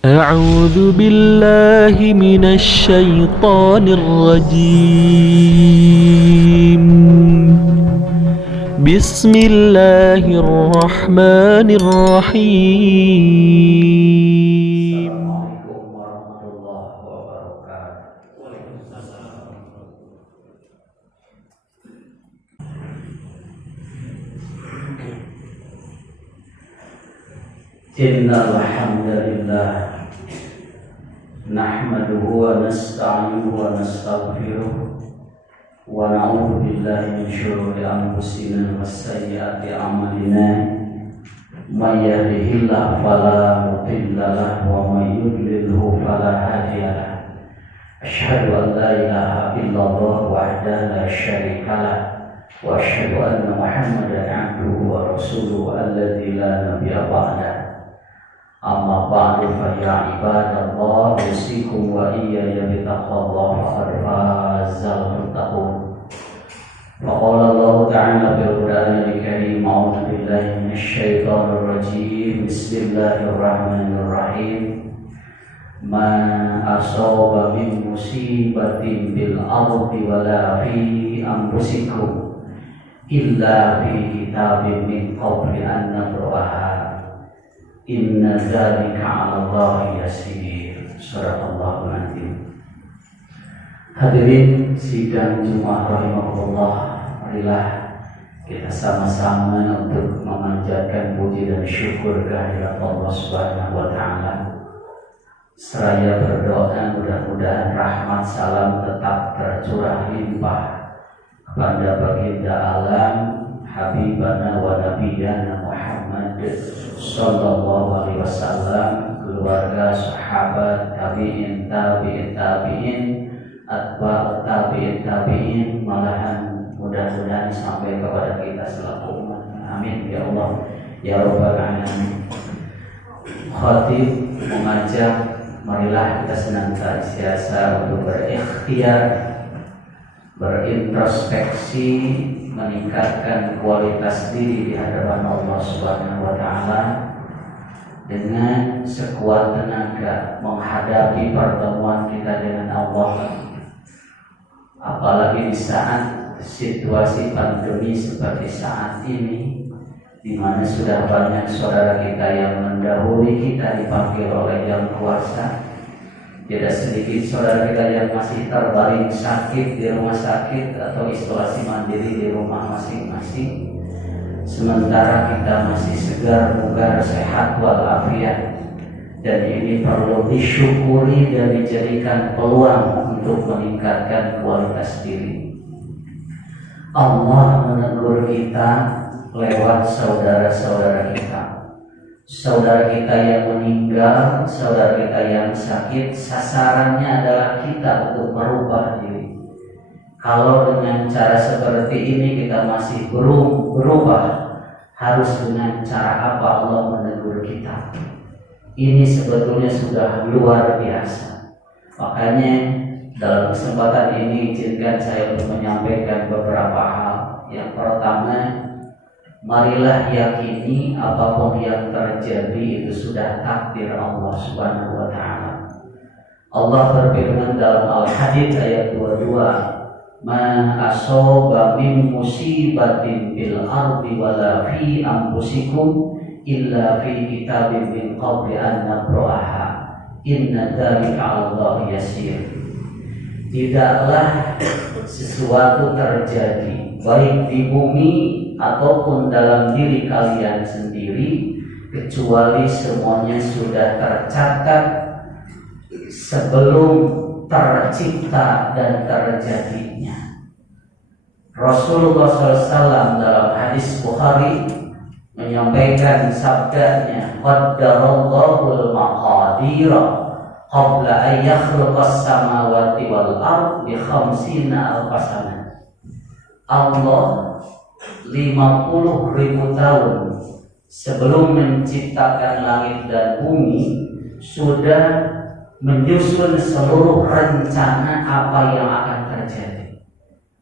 أعوذ بالله من الشيطان الرجيم. بسم الله الرحمن الرحيم. Assalamualaikum warahmatullahi wabarakatuh. Innal hamdalillah nahmaduhu wa nasta'inuhu wa nastaghfiruh wa na'udzu billahi min shururi anfusina wa sayyiati a'malina. May yahdihillahu fala mudilla lahu wa may yudlilhu fala hadiya lahu. Asyhadu an la ilaha illallah wahdahu la syarika lahu wa asyhadu anna Muhammadan 'abduhu wa rasuluhu alladzi la nabiyya ba'dahu. Amma ba'du fa ya ibadallah usikum wa iyaya bitaqwallahi faqad fazal muttaqun. Faqala Allah ta'ala fil Qur'anil Karim a'udzu billahi minasyaitonir rajim. Bismillahirrahmanirrahim. Ma asaba min musibatin fil ardi wala fi anfusikum illa fi kitabin min qabli an nabraha. Inna dzalika 'ala Allahi yasir. Shadaqallahul 'azim. Hadirin sidang Jumat rahimahullah, marilah kita sama-sama untuk memanjatkan puji dan syukur kehadirat Allah Subhanahu wa taala. Seraya berdoa mudah-mudahan rahmat salam tetap tercurah limpah kepada baginda alam Habibana wa Nabiyana Muhammad sallallahu alaihi wasallam, keluarga, sahabat, tabi'in, atba'ut tabi'in, malahan mudah-mudahan sampai kepada kita selaku umat. Amin ya Allah ya rabbal alamin. Khatib mengajak, marilah kita senantiasa untuk berikhtiar, berintrospeksi, meningkatkan kualitas diri di hadapan Allah Subhanahu wa taala dengan sekuat tenaga menghadapi pertemuan kita dengan Allah. Apalagi di saat situasi pandemi seperti saat ini, di mana sudah banyak saudara kita yang mendahului kita dipanggil oleh Yang Kuasa. Tidak sedikit saudara kita yang masih terbaring sakit di rumah sakit atau isolasi mandiri di rumah masing-masing. Sementara kita masih segar, bugar, sehat walafiat. Dan ini perlu disyukuri dan dijadikan peluang untuk meningkatkan kualitas diri. Allah menegur kita lewat saudara-saudara kita. Saudara kita yang meninggal, saudara kita yang sakit, sasarannya adalah kita untuk merubah diri. Kalau dengan cara seperti ini kita masih belum berubah, harus dengan cara apa Allah menegur kita? Ini sebetulnya sudah luar biasa. Makanya dalam kesempatan ini izinkan saya untuk menyampaikan beberapa hal. Yang pertama, marilah yakini apapun yang terjadi itu sudah takdir Allah Subhanahu wa taala. Allah berfirman dalam Al-Hadid ayat 22, "Ma asaba min musibatin fil ardi wala fi anfusikum illa fi kitabin min qabli an nabraha. Inna dzalika 'ala Allahi yasir." Tidaklah sesuatu terjadi baik di bumi ataupun dalam diri kalian sendiri kecuali semuanya sudah tercatat sebelum tercipta dan terjadinya. Rasulullah SAW dalam hadis Bukhari menyampaikan sabdanya, "Qaddarallahu al-maqadira qabla an yakhluqas samawati wal ard bi 50 alf sanah." Allah 50.000 tahun sebelum menciptakan langit dan bumi sudah menyusun seluruh rencana apa yang akan terjadi.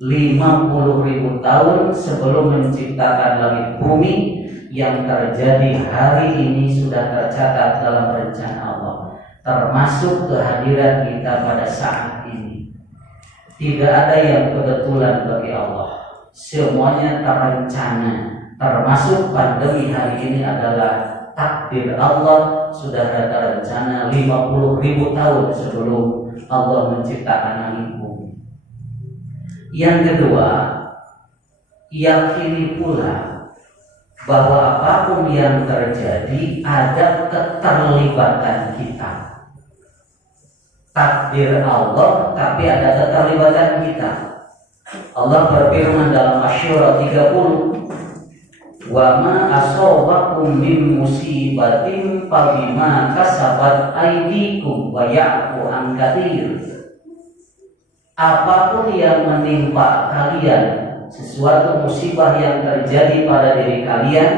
50.000 tahun sebelum menciptakan langit bumi, yang terjadi hari ini sudah tercatat dalam rencana Allah. termasuk kehadiran kita pada saat ini. Tidak ada yang kebetulan bagi Allah. Semuanya terencana, termasuk pandemi hari ini adalah takdir Allah. Sudah ada rencana 50.000 tahun sebelum Allah menciptakan langit bumi. Yang kedua, yakini pula bahwa apapun yang terjadi ada keterlibatan kita. Takdir Allah, tapi ada keterlibatan kita. Allah berfirman dalam Asy-Syura 30, "Wa ma asabakum min musibatin fabima kasabat aydikum wa ya'fu an katsir." Apapun yang menimpa kalian, sesuatu musibah yang terjadi pada diri kalian,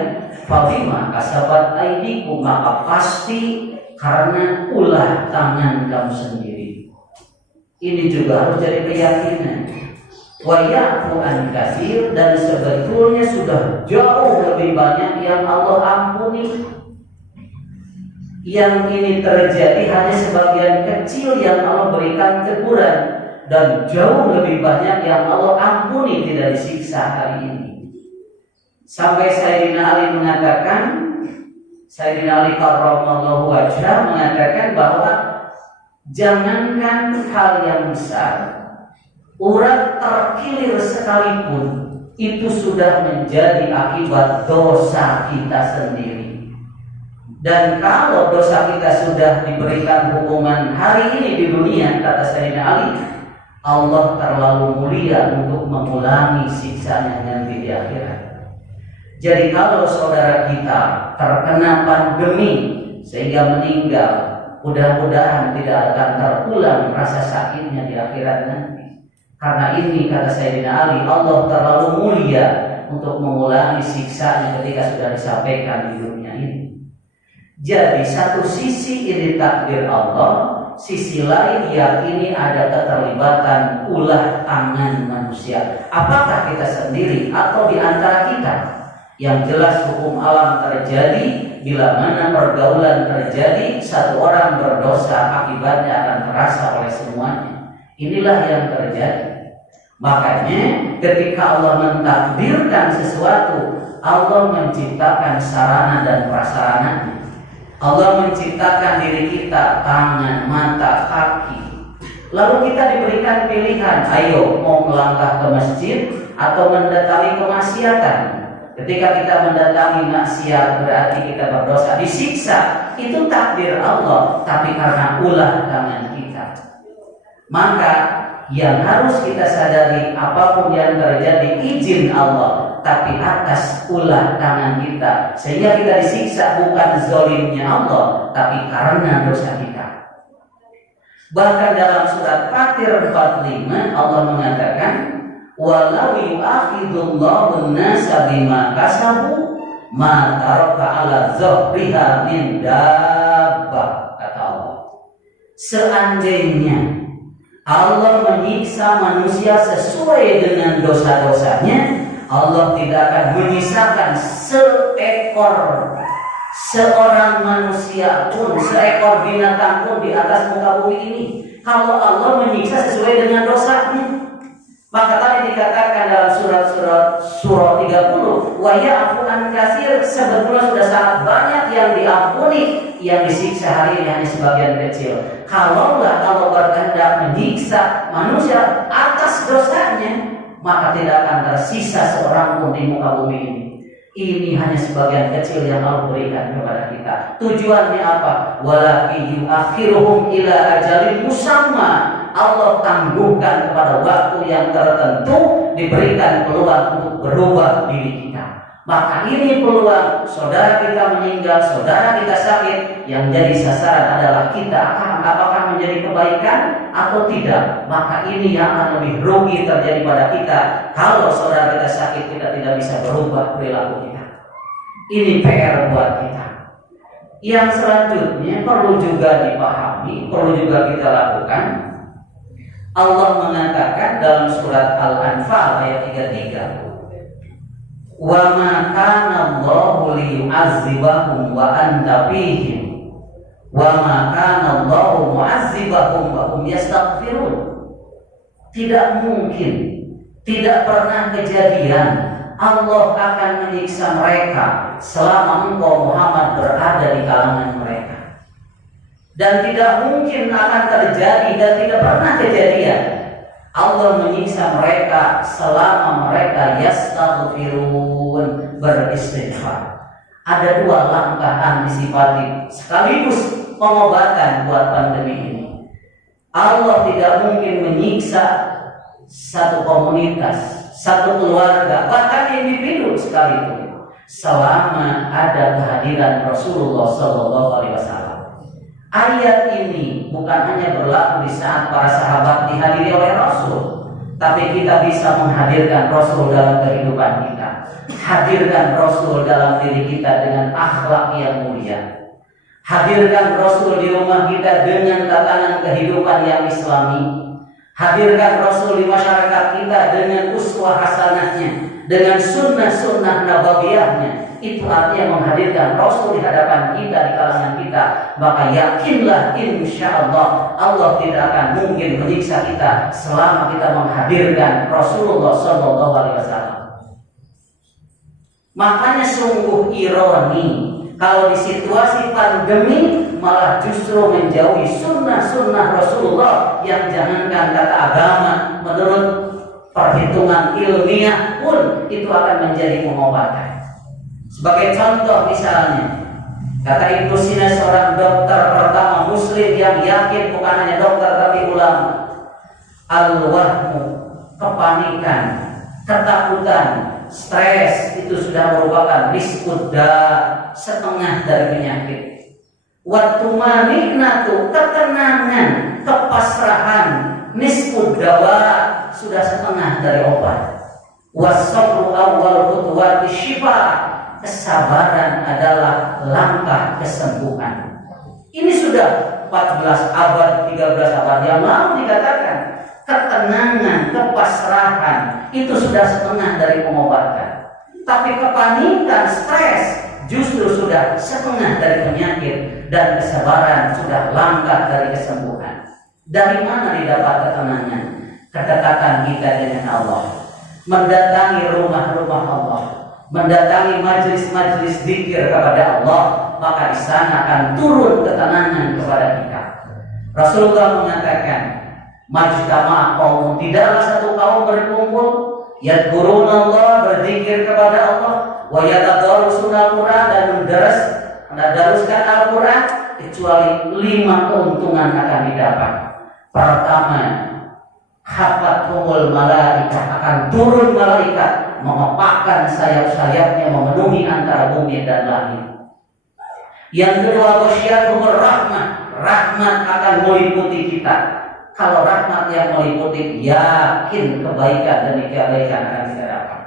fabima kasabat aydikum, maka pasti karena ulah tangan kamu sendiri. Ini juga harus jadi keyakinan. Wa ya'fu an katsir, dan sebetulnya sudah jauh lebih banyak yang Allah ampuni. Yang ini terjadi hanya sebagian kecil yang Allah berikan teguran, dan jauh lebih banyak yang Allah ampuni, tidak disiksa hari ini. Sampai Sayyidina Ali mengatakan, Sayyidina Ali karramallahu wajhah mengatakan bahwa jangankan hal yang besar, urat terkilir sekalipun itu sudah menjadi akibat dosa kita sendiri. Dan kalau dosa kita sudah diberikan hukuman hari ini di dunia, kata Sayyidina Ali, Allah terlalu mulia untuk mengulangi siksanya nanti di akhirat. Jadi kalau saudara kita terkena pandemi sehingga meninggal, mudah-mudahan tidak akan terulang rasa sakitnya di akhirat nanti. Karena ini, kata Sayyidina Ali, Allah terlalu mulia untuk mengulangi siksanya ketika sudah disampaikan di dunia ini. Jadi satu sisi ini takdir Allah, sisi lain yakini ada keterlibatan ulah tangan manusia. Apakah kita sendiri atau di antara kita? Yang jelas hukum alam terjadi, bila mana pergaulan terjadi, satu orang berdosa akibatnya akan terasa oleh semuanya. Inilah yang terjadi. Makanya ketika Allah mentakdirkan sesuatu, Allah menciptakan sarana dan prasarananya. Allah menciptakan diri kita, tangan, mata, kaki. Lalu kita diberikan pilihan, ayo mau melangkah ke masjid atau mendatangi kemaksiatan. Ketika kita mendatangi maksiat berarti kita berdosa, disiksa. Itu takdir Allah, tapi karena ulah tangan kita. Maka yang harus kita sadari, apapun yang terjadi izin Allah, tapi atas ulah tangan kita, sehingga kita disiksa bukan zalimnya Allah, tapi karena dosa kita. Bahkan dalam surat Fatir 45 Allah mengatakan, walau yu'akhidullahu an-nasa bima kasabu ma taraka 'ala dhahriha min dabbah, kata Allah. Seandainya Allah menyiksa manusia sesuai dengan dosa-dosanya, Allah tidak akan menyisakan seorang manusia pun, seekor binatang pun di atas muka bumi ini, kalau Allah menyiksa sesuai dengan dosanya. Maka tadi dikatakan dalam surah 30, wa ya'fu an katsir, sebetulnya sudah sangat banyak yang diampuni, yang disiksa hari ini hanya sebagian kecil. Kalaulah Allah berkehendak menyiksa manusia atas dosanya, maka tidak akan tersisa seorang pun di muka bumi ini. Ini hanya sebagian kecil yang Allah berikan kepada kita. Tujuannya apa? Walakin yu'akhiruhum ila ajalin musamma. Allah tangguhkan kepada waktu yang tertentu, diberikan peluang untuk berubah diri kita. Maka ini peluang, saudara kita meninggal, saudara kita sakit, yang jadi sasaran adalah kita apakah menjadi kebaikan atau tidak. Maka ini yang akan lebih rugi terjadi pada kita kalau saudara kita sakit, kita tidak bisa berubah perilaku kita. Ini PR buat kita. Yang selanjutnya perlu juga dipahami, perlu juga kita lakukan. Allah mengatakan dalam surat Al-Anfal ayat 33, wa ma kana Allahu liyu'azzibahum wa anta fihim wa ma kana mu'adzibahum wa hum yastaghfirun. Tidak mungkin, tidak pernah kejadian Allah akan menyiksa mereka selama engkau Muhammad berada di kalangan mereka. Dan tidak mungkin akan terjadi dan tidak pernah kejadian Allah menyiksa mereka selama mereka yastaghfirun, beristighfar. Ada dua langkah antisipatif sekaligus pengobatan buat pandemi ini. Allah tidak mungkin menyiksa satu komunitas, satu keluarga, bahkan individu sekalipun selama ada kehadiran Rasulullah SAW. Ayat ini bukan hanya berlaku di saat para sahabat dihadiri oleh Rasul, tapi kita bisa menghadirkan Rasul dalam kehidupan kita. Hadirkan Rasul dalam diri kita dengan akhlak yang mulia. Hadirkan Rasul di rumah kita dengan tatanan kehidupan yang Islami. Hadirkan Rasul di masyarakat kita dengan uswah hasanahnya, dengan sunnah-sunnah nabawiyahnya. Itu artinya menghadirkan Rasul di hadapan kita, di kalangan kita. Maka yakinlah insya Allah Allah tidak akan mungkin menyiksa kita selama kita menghadirkan Rasulullah SAW. Makanya sungguh ironi kalau di situasi pandemi malah justru menjauhi sunnah-sunnah Rasulullah yang jangankan kata agama, menurut perhitungan ilmiah pun itu akan menjadi pengobatan. Sebagai contoh misalnya, kata Ibnu Sina, seorang dokter pertama muslim yang yakin, bukan hanya dokter tapi ulama, al-wahmu, kepanikan, ketakutan, stres itu sudah merupakan nisbudda, setengah dari penyakit. Wattumaninatu, ketenangan, kepasrahan, nisbuddawa, sudah setengah dari obat. Wasabru awwal khutuwati syifa, kesabaran adalah langkah kesembuhan. Ini sudah 14 abad, 13 abad yang lalu dikatakan. Ketenangan, kepasrahan itu sudah setengah dari pengobatan. Tapi kepanikan, stres justru sudah setengah dari penyakit. Dan kesabaran sudah langkah dari kesembuhan. Dari mana didapat ketenangan? Kedekatan kita dengan Allah, mendatangi rumah-rumah Allah, mendatangi majlis-majlis zikir kepada Allah, maka di sana akan turun ketenangan kepada kita. Rasulullah mengatakan, majtama'a qaumun, tidaklah satu kaum berkumpul, yadhkurunallah, berzikir kepada Allah, wa yatadarusuna al-Qur'an, dan mendaruskan Al-Qur'an, kecuali 5 keuntungan akan didapat. Pertama, hafathumul malaikat, akan turun malaikat mengepakkan sayap-sayapnya memenuhi antara bumi dan langit. Yang kedua, wasyiatumur rahmah, rahmat akan meliputi kita. Kalau rahmat yang meliputi, yakin kebaikan demi kebaikan akan kita dapat.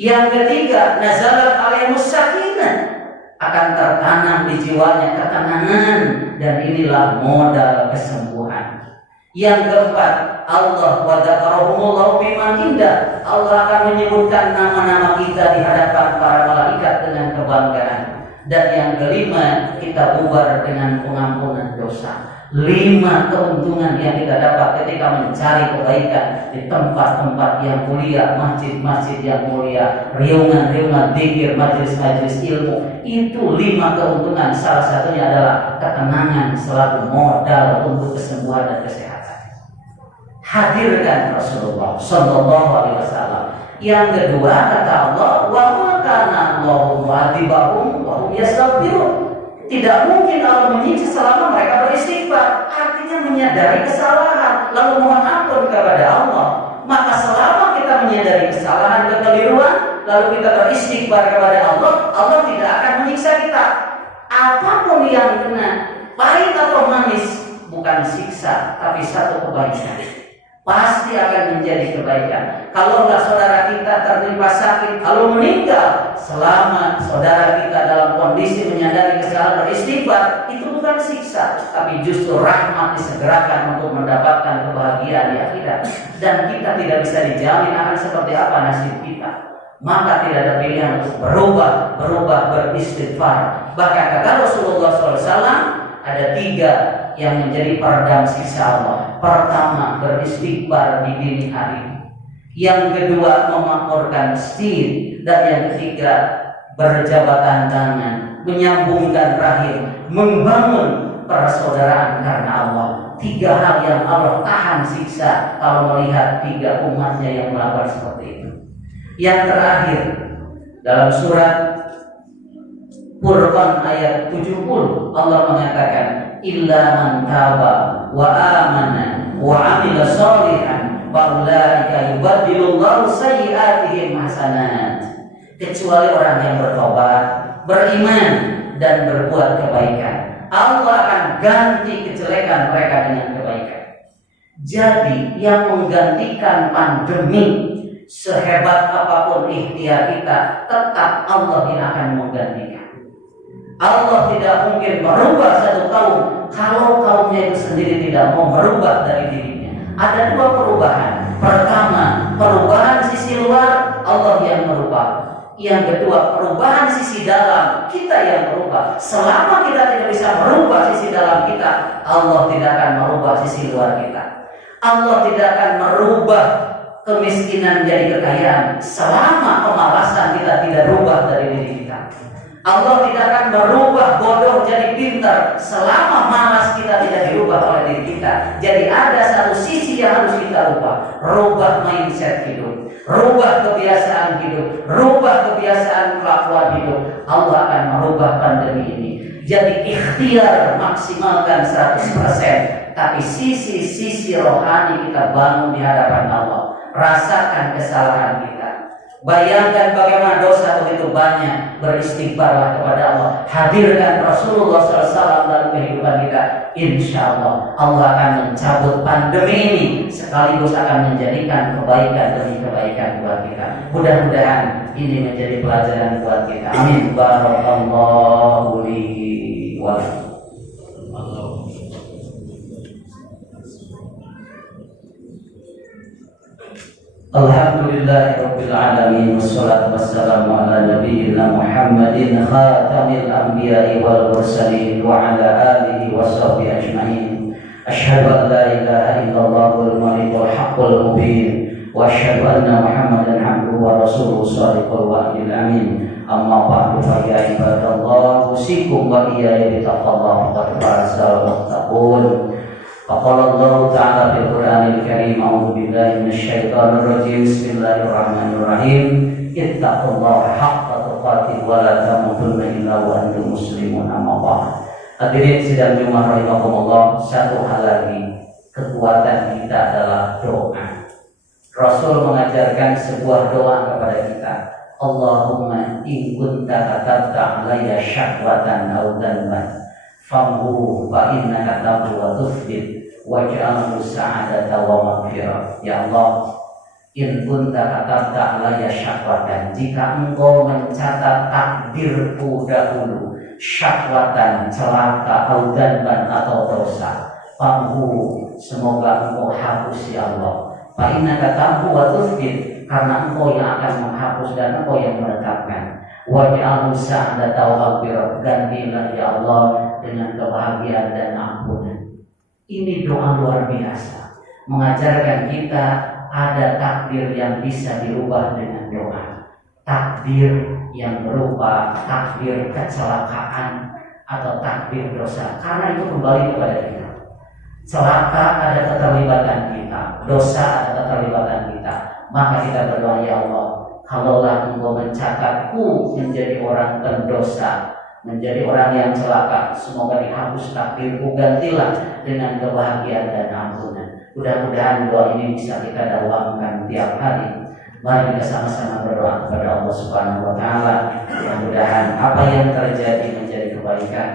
Yang ketiga, nazalat alaihimus sakinah, akan tertanam di jiwanya ketenangan, dan inilah modal kesembuhan. Yang keempat, Allah wa dzakarahumullahu biman indah, Allah akan menyebutkan nama-nama kita di hadapan para malaikat dengan kebanggaan. Dan yang kelima, kita bubar dengan pengampunan dosa. 5 keuntungan yang kita dapat ketika mencari kebaikan di tempat-tempat yang mulia, masjid-masjid yang mulia, riungan-riungan dzikir, majelis-majelis ilmu. Itu 5 keuntungan. Salah satunya adalah ketenangan selalu modal untuk kesembuhan dan kesehatan. Hadirkan Rasulullah Sallallahu Alaihi Wasallam. Yang kedua, kata Allah, wa ma kana Allahu mu'adzibahum wa hum yastaghfirun. Tidak mungkin Allah menyiksa selama mereka beristighfar. Artinya menyadari kesalahan lalu mohon ampun kepada Allah. Maka selama kita menyadari kesalahan, kekeliruan, lalu kita beristighfar kepada Allah, Allah tidak akan menyiksa kita. Apapun yang kena, pahit atau manis, bukan siksa tapi satu kebaikan. Pasti akan menjadi kebaikan. Kalaulah saudara kita tertimpa sakit lalu meninggal, selama saudara kita dalam kondisi menyadari kesalahan, beristighfar, itu bukan siksa, tapi justru rahmat, disegerakan untuk mendapatkan kebahagiaan di akhirat. Dan kita tidak bisa dijamin akan seperti apa nasib kita. Maka tidak ada pilihan untuk berubah beristighfar. Bahkan kata Rasulullah SAW, Ada 3 yang menjadi peredam siksa Allah. Pertama, beristighfar di dini hari. Yang kedua, memakmurkan masjid. Dan yang ketiga, berjabatan tangan, menyambungkan rahim, membangun persaudaraan karena Allah. 3 hal yang Allah tahan siksa kalau melihat 3 umatnya yang melakukan seperti itu. Yang terakhir, dalam surat Furqan ayat 70, Allah mengatakan, illa man taba wa amana wa amila sholihan fa ulaika yubaddilullahu sayyi'atihim hasanat. Kecuali orang yang bertobat, beriman dan berbuat kebaikan, Allah akan ganti kejelekan mereka dengan kebaikan. Jadi yang menggantikan pandemi, sehebat apapun ikhtiar kita, tetap Allah yang akan menggantikan. Allah tidak mungkin merubah satu kaum kalau kaumnya itu sendiri tidak mau merubah dari dirinya. Ada 2 perubahan. Pertama, perubahan sisi luar, Allah yang merubah. Yang kedua, perubahan sisi dalam, kita yang merubah. Selama kita tidak bisa merubah sisi dalam kita, Allah tidak akan merubah sisi luar kita. Allah tidak akan merubah kemiskinan menjadi kekayaan selama kemalasan kita tidak berubah dari diri kita. Allah tidak akan merubah bodoh jadi pintar selama malas kita tidak dirubah oleh diri kita. Jadi ada satu sisi yang harus kita rubah. Rubah mindset hidup, rubah kebiasaan hidup, rubah kebiasaan kelakuan hidup. Allah akan merubah pandemi ini. Jadi ikhtiar maksimalkan 100%. Tapi sisi-sisi rohani kita bangun di hadapan Allah. Rasakan kesalahan kita. Bayangkan bagaimana dosa begitu banyak. Beristighfarlah kepada Allah. Hadirkan Rasulullah SAW dalam kehidupan kita. Insya Allah Allah akan mencabut pandemi ini, sekaligus akan menjadikan kebaikan demi kebaikan buat kita. Mudah-mudahan ini menjadi pelajaran buat kita. Amin. Barakallahu li wa lakum. Alhamdulillahirabbil alamin, wassalatu wassalamu ala nabiyyina Muhammadin khatamil anbiya'i wal mursalin wa ala alihi washabbihi ajmain. Asyhadu an la ilaha illallahul malikul haqqul mubin wa asyhadu anna Muhammadan abduhu wa rasuluhu shadiqul wa'dil amin. Amma ba'du, fa ya ibadallah, usikum wa iyaya bi taqwallahi qad fazal muttaqun. Faqala Allah Ta'ala fil Qur'anil Karim, a'udzu billahi minasyaitonir rajim. Bismillahirrahmanirrahim. Ittaqullaha haqqa tuqatih wa la tamutunna illa wa antum muslimun. Amma ba'd. Hadirin sidang Jumat rahimakumullah, satu hal lagi, kekuatan kita adalah doa. Rasul mengajarkan sebuah doa kepada kita. Allahumma in kunta katabta alayya syahwatan aw dhanban famhu fa innaka tabu wa tuthbit waj'alhu sa'adata wa maghfirah. Ya Allah, in kunta katabta alayya syahwatan, jika engkau mencatat takdirku dahulu, syahwatan, celaka, audanban atau dosa, famhu, semoga engkau hapus ya Allah. Fa innaka tabu wa tuthbit, karena engkau yang akan menghapus dan engkau yang menetapkan. Waj'alhu sa'adata wa maghfirah, gantilah ya Allah dengan kebahagiaan dan ampunan. Ini doa luar biasa, mengajarkan kita ada takdir yang bisa dirubah dengan doa. Takdir yang berupa takdir kecelakaan atau takdir dosa, karena itu kembali kepada kita. Celaka ada keterlibatan kita, dosa ada keterlibatan kita. Maka kita berdoa, ya Allah, kalaulah engkau mencatatku menjadi orang pendosa, menjadi orang yang celaka, semoga dihapus takdirku, gantilah dengan kebahagiaan dan ampunan. Mudah-mudahan doa ini bisa kita dakwahkan tiap hari. Mari kita sama-sama berdoa kepada Allah Subhanahu wa Ta'ala. Mudah-mudahan apa yang terjadi menjadi kebaikan,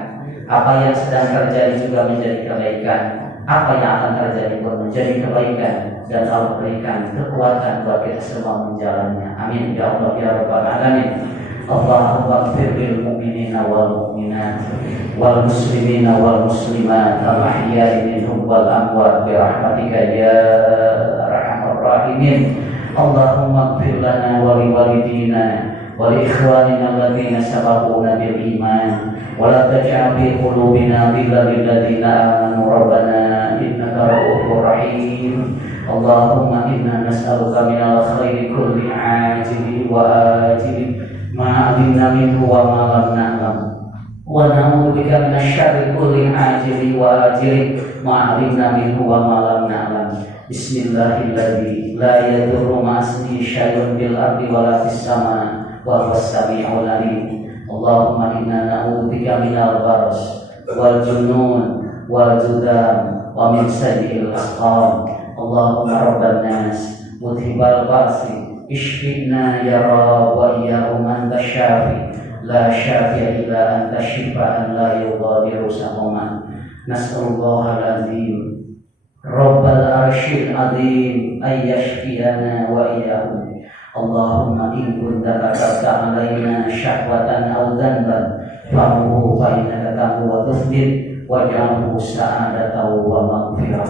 apa yang sedang terjadi juga menjadi kebaikan, apa yang akan terjadi pun menjadi kebaikan, dan Allah berikan kekuatan buat kita semua menjalannya. Amin ya Allah ya Rabbal alamin. Allahumma ighfir lil mu'minina wal mu'minat wal muslimina wal muslimat al ahya'i minhum wal amwat bi rahmatika ya arhamar rahimin. Allahumma ighfir lana wa li walidina ولإخواننا الذين سبقونا بالإيمان ولا تجعل في قلوبنا غلا للذين آمنوا ربنا إنك رؤوف رحيم اللهم إنا نسألك من الخير كل عاجل وآجل ما علمنا منه وما لم نعلم ونعوذ بك من الشر كل عاجل وآجل ما علمنا منه وما لم نعلم بسم الله الذي لا يضر مع اسمه شيء في الأرض ولا في السماء وهو السميع العليم اللهم إنا نعوذ بك من البرص والجنون والجذام ومن سيء الأسقام اللهم رب الناس مذهب البأس اشفنا يا رب وإياهم أنت الشافي لا شافي إلا أنت شفاء لا يغادر سقما نسأل الله العظيم رب العرش العظيم أن يشفينا وإياهم اللهم إن كنت كتبت علينا شهوة أو ذنبا فمه فإنك تمحو وتثبت واجعله سعادة ومغفرة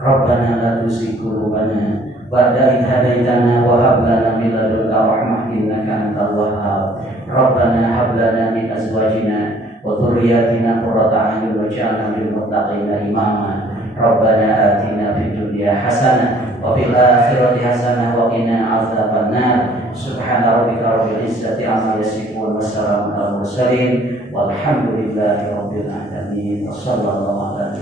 ربنا لا تزغ قلوبنا بعد إذ هديتنا وهب لنا من لدنك رحمة إنك أنت الوهاب ربنا هب لنا من أزواجنا وذرياتنا قرة أعين واجعلنا للمتقين إماما ربنا آتنا في الدنيا حسنة وفي الآخرة حسنة وقنا عذاب النار سبحان ربك رب العزة عما يصفون وسلام على المرسلين والحمد لله رب العالمين وصلى الله على